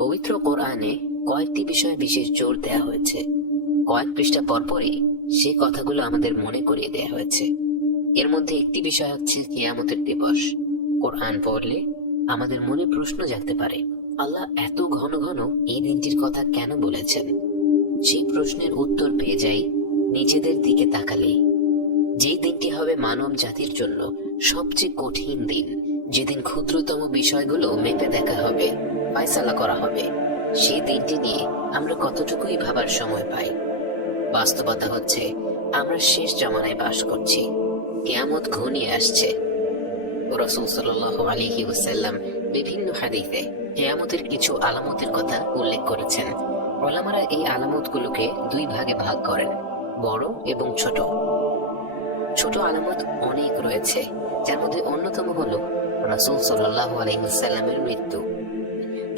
পবিত্র কোরআনে কয়েকটি বিষয়ে বিশেষ জোর দেওয়া হয়েছে। কয়েক পৃষ্ঠা পরপরই সে কথাগুলো আমাদের মনে করিয়ে দেওয়া হয়েছে। এর মধ্যে একটি বিষয় হচ্ছে কিয়ামতের দিবস। কোরআন পড়লে আমাদের মনে প্রশ্ন জাগতে পারে, আল্লাহ এত ঘন ঘন এই দিনটির কথা কেন বলেছেন? সেই প্রশ্নের উত্তর পেয়ে যাই নিজেদের দিকে তাকালেই। যে দিনটি হবে মানব জাতির জন্য সবচেয়ে কঠিন দিন, যেদিন ক্ষুদ্রতম বিষয়গুলো মেপে দেখা হবে, ফায়সালা করা হবে, সেই দিনটি নিয়ে আমরা কতটুকুই ভাবার সময় পাই। বাস্তবতা হচ্ছে আমরা শেষ জামানায় বাস করছি। কিয়ামত ঘনিয়ে আসছে। রাসূল সাল্লাল্লাহু আলাইহি ওয়াসাল্লাম বিভিন্ন হাদিসে কিয়ামতের কিছু আলামতের কথা উল্লেখ করেছেন। উলামারা এই আলামতগুলোকে দুই ভাগে ভাগ করেন, বড় এবং ছোট। ছোট আলামত অনেক রয়েছে, যার মধ্যে অন্যতম হলো রাসূল সাল্লাল্লাহু আলাইহি ওয়াসাল্লামের মৃত্যু।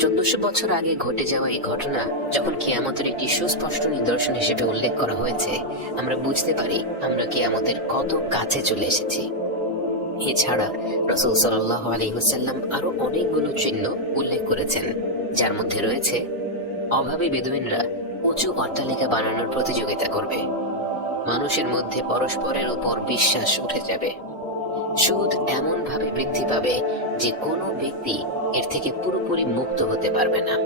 1400 বছর আগে ঘটে যাওয়া এই ঘটনা যখন কিয়ামতের একটি সুস্পষ্ট নিদর্শন হিসেবে উল্লেখ করা হয়েছে, আমরা বুঝতে পারি আমরা কিয়ামতের কত কাছে চলে এসেছি। এছাড়া রাসূল সাল্লাল্লাহু আলাইহি ওয়াসাল্লাম আরো অনেকগুলো চিহ্ন উল্লেখ করেছেন, যার মধ্যে রয়েছে অভাবী বেদুইনরা উঁচু অট্টালিকা বানানোর প্রতিযোগিতা করবে, মানুষের মধ্যে পরস্পরের উপর বিশ্বাস উঠে যাবে, সুদ এমন ভাবে বৃদ্ধি পাবে যে কোনো ব্যক্তি এর থেকে পুরোপুরি মুক্ত হতে পারবে না,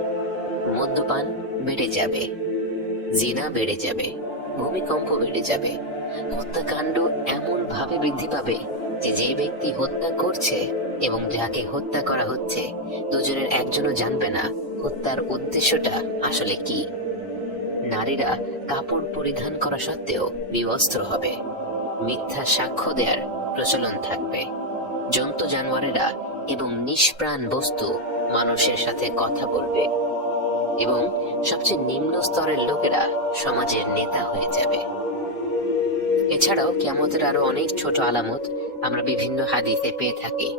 মদ্যপান বেড়ে যাবে, জিনা বেড়ে যাবে, ভূমিকম্প বেড়ে যাবে, হত্যাকাণ্ড এমন ভাবে বৃদ্ধি পাবে যে যে ব্যক্তি হত্যা করছে এবং যাকে হত্যা করা হচ্ছে দুজনের একজনও জানবে না হত্যার উদ্দেশ্যটা আসলে কি। নারীরা কাপড় পরিধান করা সত্ত্বেও বিবস্ত্র হবে, মিথ্যা সাক্ষ্য দেওয়ার প্রচলন থাকবে, জন্তু জানোয়ারেরা এবং নিষ্প্রাণ বস্তু মানুষের সাথে কথা বলবে এবং সবচেয়ে নিম্ন স্তরের লোকেরা সমাজের নেতা হয়ে যাবে। এছাড়াও কিয়ামতের আরো অনেক ছোট আলামত আমরা বিভিন্ন হাদিসে পেয়ে থাকি,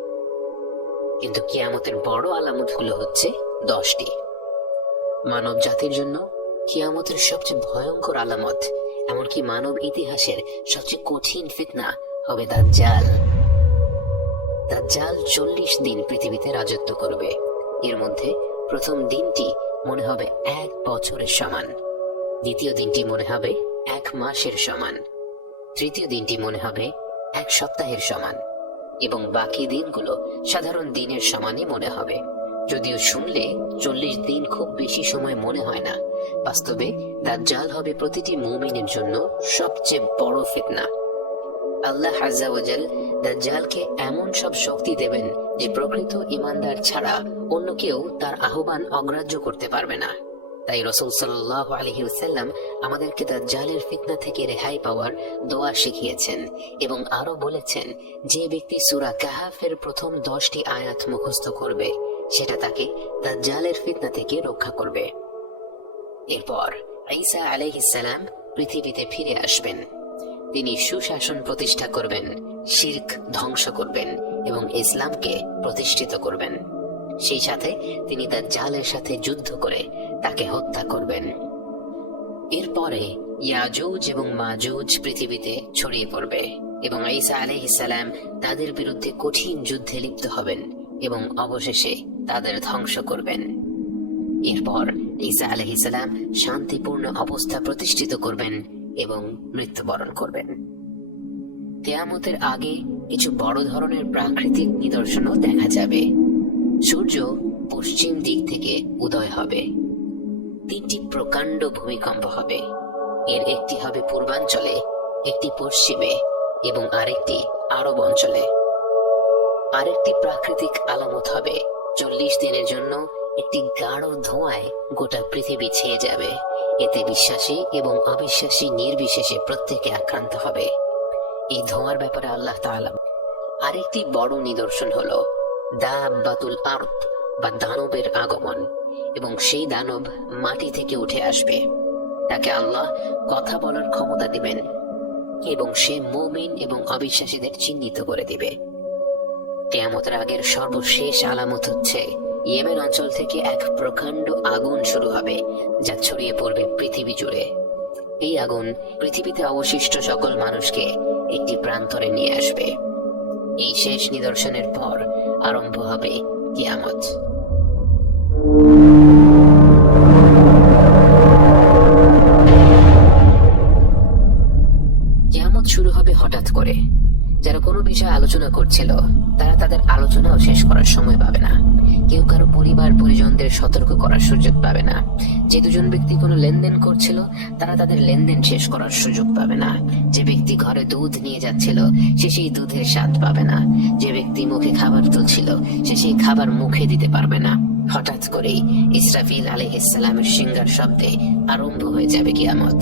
কিন্তু কিয়ামতের বড় আলামতগুলো হচ্ছে 10টি। মানব জাতির জন্য কিয়ামতের সবচেয়ে ভয়ঙ্কর আলামত, এমনকি মানব ইতিহাসের সবচেয়ে কঠিন ফিতনা হবে দাজ্জাল। দাজ্জাল 40 দিন পৃথিবীতে রাজত্ব করবে। এর মধ্যে প্রথম দিনটি মনে হবে 1 বছরের সমান, দ্বিতীয় দিনটি মনে হবে 1 মাসের সমান, তৃতীয় দিনটি মনে হবে 1 সপ্তাহের সমান এবং বাকি দিনগুলো সাধারণ দিনের সমানই মনে হবে। যদিও শুনলে 40 দিন খুব বেশি সময় মনে হয় না, বাস্তবে দাজ্জাল হবে প্রতিটি মুমিনের জন্য সবচেয়ে বড় ফিতনা। আল্লাহ আযজা ওয়া জাল দাজ্জালকে এমন সব শক্তি দেবেন যে প্রকৃত ঈমানদার ছাড়া অন্য কেউ তার আহ্বান অগ্রাহ্য করতে পারবে না। তাই রাসূল সাল্লাল্লাহু আলাইহি ওয়াসাল্লাম আমাদেরকে দাজ্জালের ফিতনা থেকে রেহাই পাওয়ার দোয়া শিখিয়েছেন এবং আরো বলেছেন, যে ব্যক্তি সূরা কাহাফের প্রথম 10টি আয়াত মুখস্থ করবে সেটা তাকে দাজ্জালের ফিতনা থেকে রক্ষা করবে। এরপর ঈসা আলাইহিস সালাম পৃথিবীতে ফিরে আসবেন। তিনি সুশাসন প্রতিষ্ঠা করবেন, শিরক ধ্বংস করবেন এবং ইসলামকে প্রতিষ্ঠিত করবেন। সেই সাথে তিনি দাজ্জালের সাথে যুদ্ধ করে তাকে হত্যা করবেন। এরপরে ইয়াজুজ এবং মাজুজ পৃথিবীতে ছড়িয়ে পড়বে এবং ঈসা আলাইহিস সালাম তাদের বিরুদ্ধে কঠিন যুদ্ধে লিপ্ত হবেন এবং অবশেষে তাদের ধ্বংস করবেন। এরপর ঈসা আলাইহিস সালাম শান্তিপূর্ণ অবস্থা প্রতিষ্ঠিত করবেন এবং মৃত্যুবরণ করবেন। কিয়ামতের আগে কিছু বড় ধরনের প্রাকৃতিক নিদর্শনও দেখা যাবে। সূর্য পশ্চিম দিক থেকে উদয় হবে, 3টি প্রকাণ্ড ভূমিকম্প হবে। এর একটি হবে পূর্বাঞ্চলে, একটি পশ্চিমে এবং আরেকটি আরব অঞ্চলে। আরেকটি প্রাকৃতিক আলামত হবে 40 দিনের জন্য একটি গাঢ় ধোঁয়ায় গোটা পৃথিবী ছেয়ে যাবে। এতে বিশ্বাসী এবং অবিশ্বাসী নির্বিশেষে প্রত্যেকে আক্রান্ত হবে। এই ধোঁয়ার ব্যাপারে আল্লাহ তাআলা আরেকটি বড় নিদর্শন হলো দাব্বাতুল আরদ বা দানবের আগমন, এবং সেই দানব মাটি থেকে উঠে আসবে। তাকে আল্লাহ কথা বলার ক্ষমতা দিবেন এবং সে মুমিন এবং অবিশ্বাসীদের চিহ্নিত করে দিবে। কিয়ামতের আগের সর্বশেষ আলামত হচ্ছে ইয়েমেন অঞ্চল থেকে এক প্রকাণ্ড আগুন শুরু হবে, যা ছড়িয়ে পড়বে পৃথিবী জুড়ে। এই আগুন পৃথিবীতে অবশিষ্ট সকল মানুষকে একটি প্রান্তরে নিয়ে আসবে। এই শেষ নিদর্শনের পর আরম্ভ হবে কিয়ামত। আলোচনা করছিল, তারা তাদের আলোচনাও শেষ করার সময় পাবে না। কেউ কারো পরিবার পরিজনদের সতর্ক করার সুযোগ পাবে না। যে দুজন ব্যক্তি কোনো লেনদেন করছিল, তারা তাদের লেনদেন শেষ করার সুযোগ পাবে না। যে ব্যক্তি ঘরে দুধ নিয়ে যাচ্ছিল, সে সেই দুধের স্বাদ পাবে না। যে ব্যক্তি মুখে খাবার তুলছিল, সে সেই খাবার মুখে দিতে পারবে না। হঠাৎ করেই ইসরাফিল আলাইহিস সালামের সিংহার শব্দে আরম্ভ হয়ে যাবে কিয়ামত।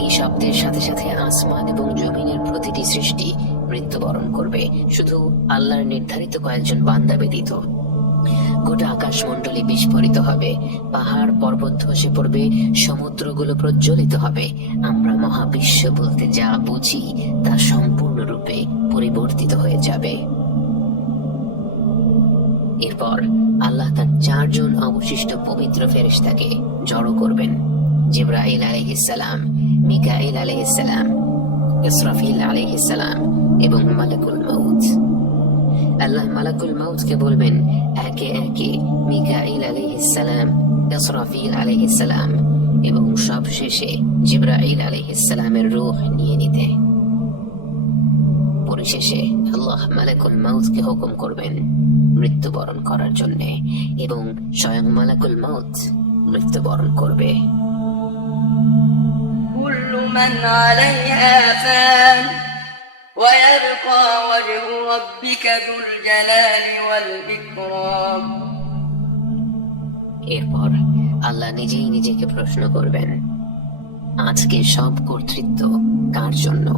এই শব্দের সাথে সাথে আসমান এবং জমিনের প্রতিটি সৃষ্টি মৃত্যুবরণ করবে, শুধু আল্লাহর নির্ধারিত কয়েকজন বান্দা ব্যতীত। গোটা আকাশমণ্ডলী বিস্ফোরিত হবে, পাহাড় পর্বত ধসে পড়বে, সমুদ্রগুলো প্রজ্বলিত হবে। আমরা মহাবিশ্ব বলতে যা বুঝি তা সম্পূর্ণরূপে পরিবর্তিত হয়ে যাবে। এরপর আল্লাহ তার 4 জন অবশিষ্ট পবিত্র ফেরেশতাকে জড়ো করবেন। জিবরাইল আলাইহিস সালাম, মিকাইল আলাইহিস সালাম, ইসরাফিল আলাইহিস সালাম এবং মালাকুল মাউত। আল্লাহ মালাকুল মাউতকে বলবেন একে একে মিকাইল আলাইহিস সালাম, ইসরাফিল আলাইহিস সালাম এবং সবশেষে জিবরাইল আলাইহিস সালামের রূহ নিয়ে নিতে। পরিশেষে আল্লাহ মালাকুল মাউতকে হুকুম করবেন মৃত্যুবরণ করার জন্য, এবং স্বয়ং মালাকুল মাউত মৃত্যুবরণ করবে। كل من عليها فان ويبقى وجه ربك ذو الجلال والإكرام। এরপর আল্লাহ নিজেই নিজেকে প্রশ্ন করবেন, আজকে সব কর্তৃত্ব কার জন্য?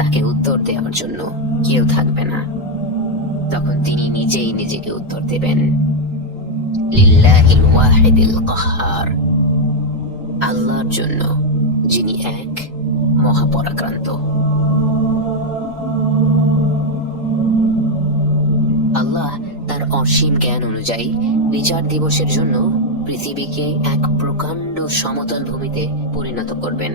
তাকে উত্তর দেওয়ার জন্য কেউ থাকবে না। তখন তিনি নিজেই নিজেকে উত্তর দেবেন, লিল্লাহিল ওয়াহিদিল কাহ্হার, আল্লাহর জন্য যিনি এক, মহাপরাক্রান্ত। আল্লাহ তার অসীম জ্ঞান অনুযায়ী বিচার দিবসের জন্য পৃথিবীকে এক প্রকাণ্ড সমতল ভূমিতে পরিণত করবেন।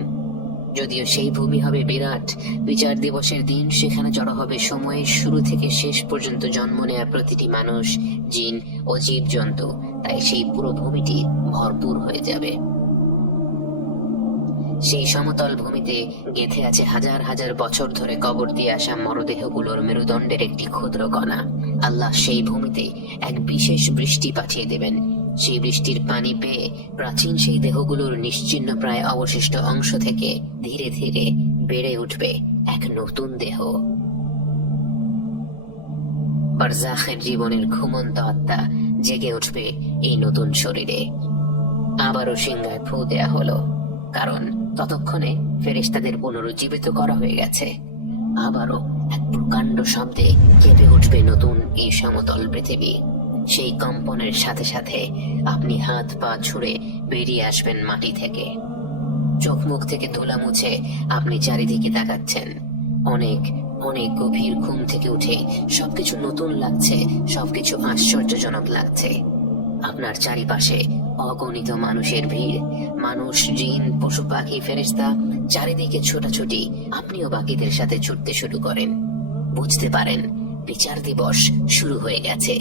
যদিও সেই ভূমি হবে বিরাট, বিচার দিবসের দিন সেখানে জড়ো হবে সময়ের শুরু থেকে শেষ পর্যন্ত জন্ম নেয়া প্রতিটি মানুষ, জিন ও জীবজন্তু। তাই সেই পুরো ভূমিটি ভরপুর হয়ে যাবে। সেই সমতল ভূমিতে গেঁথে আছে হাজার হাজার বছর ধরে কবর দিয়ে আসা মরদেহগুলোর মেরুদণ্ডের একটি ক্ষুদ্র কণা। আল্লাহ সেই ভূমিতে এক বিশেষ বৃষ্টি পাঠিয়ে দেবেন। সেই বৃষ্টির পানি পেয়ে প্রাচীন সেই দেহগুলোর নিশ্চিহ্ন প্রায় অবশিষ্ট অংশ থেকে ধীরে ধীরে বেড়ে উঠবে এক নতুন দেহ। বারজাখের জীবনের ঘুমন্ত আত্মা জেগে উঠবে এই নতুন শরীরে। আবারও সিংহায় ফু দেয়া হলো, কারণ ততক্ষণে ফেরেশতাদের পুনরুজ্জীবিত করা হয়ে গেছে। আবারও এক প্রকাণ্ড শব্দে কেঁপে উঠবে নতুন এই সমতল পৃথিবী। সেই কম্পনের সাথে সাথে আপনি হাত পা ছুঁড়ে বেরিয়ে আসবেন মাটি থেকে। চোখ মুখ থেকে ধুলা মুছে আপনি চারিদিকে তাকাচ্ছেন। অনেক অনেক গভীর ঘুম থেকে উঠে সবকিছু নতুন লাগছে, সবকিছু আশ্চর্যজনক লাগছে। আপনার চারিপাশে অগণিত মানুষের ভিড়, মানুষ, জিন, পশু পাখি, ফেরেশতা, চারিদিকে ছোটাছুটি। আপনিও বাকিদের সাথে ছুটতে শুরু করেন। বুঝতে পারেন বিচার দিবস শুরু হয়ে গেছে।